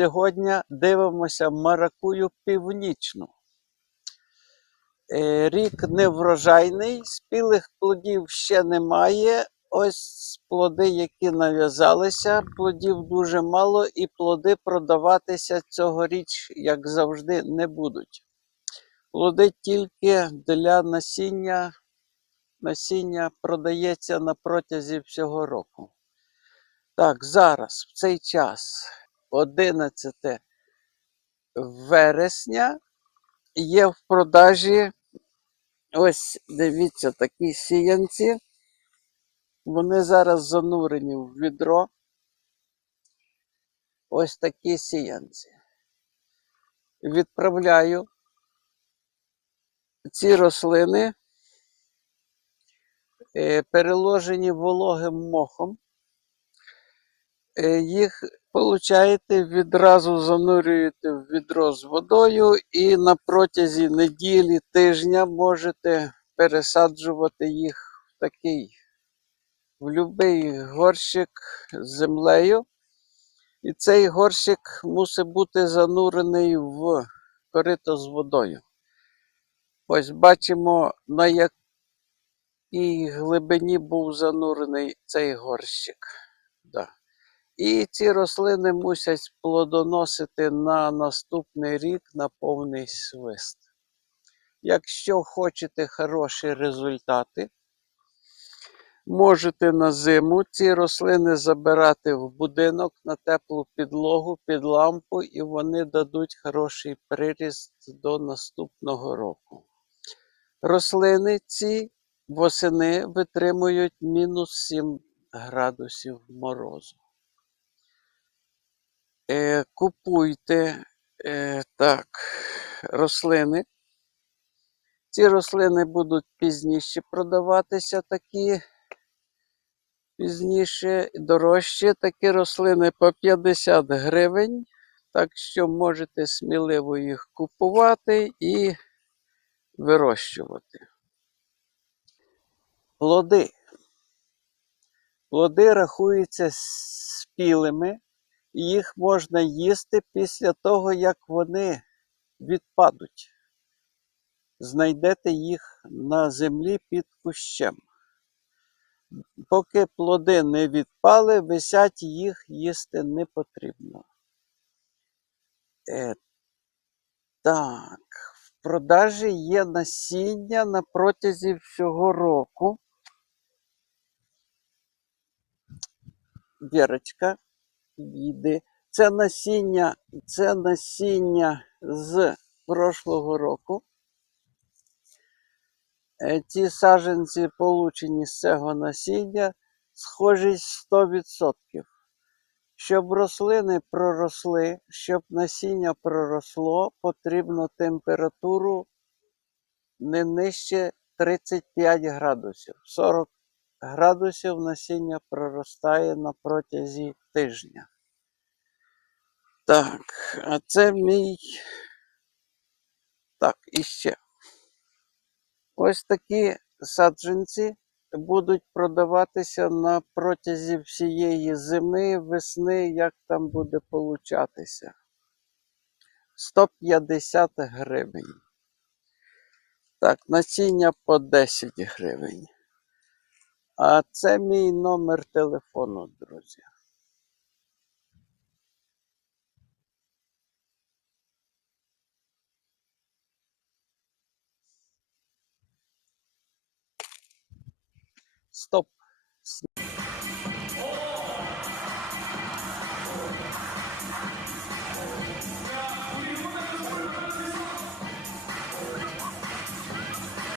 Сьогодні дивимося маракую північну. Е, Рік неврожайний, спілих плодів ще немає. Ось плоди, які нав'язалися, плодів дуже мало, і плоди продаватися цьогоріч, як завжди, не будуть. Плоди тільки для насіння. Насіння продається на протязі всього року. Так, зараз, в цей час, 11 вересня, є в продажі. Ось дивіться такі сіянці. Вони зараз занурені в відро. Ось такі сіянці. Відправляю ці рослини, е, переложені вологим мохом. Е, Їх получаєте, відразу занурюєте в відро з водою і на протязі неділі, тижня можете пересаджувати їх в такий, в будь-який горщик з землею. І цей горщик мусить бути занурений в корито з водою. Ось бачимо, на якій глибині був занурений цей горщик. Да. І ці рослини мусять плодоносити на наступний рік на повний свист. Якщо хочете хороші результати, можете на зиму ці рослини забирати в будинок на теплу підлогу під лампу, і вони дадуть хороший приріст до наступного року. Рослини ці восени витримують мінус 7 градусів морозу. Е, купуйте е, так, рослини. Ці рослини будуть пізніше продаватися такі, пізніше дорожче. Такі рослини по 50 гривень. Так що можете сміливо їх купувати і вирощувати. Плоди. Плоди рахуються спілими, їх можна їсти після того, як вони відпадуть. Знайдете їх на землі під кущем. Поки плоди не відпали, висять їх їсти не потрібно. Е, так, в продажі є насіння на протязі всього року. Вірочка, підійди. Це насіння, це насіння з прошлого року. Е, Ці саджанці, получені з цього насіння, схожість 100%. Щоб рослини проросли, щоб насіння проросло, потрібно температуру не нижче 35 градусів. 40 градусів насіння проростає на протязі тижня. Так, а це мій. Так, іще. Ось такі саджанці будуть продаватися на протязі всієї зими, весни, як там буде получатися. 150 гривень. Так, насіння по 10 гривень. А це мій номер телефону, друзі. Стоп.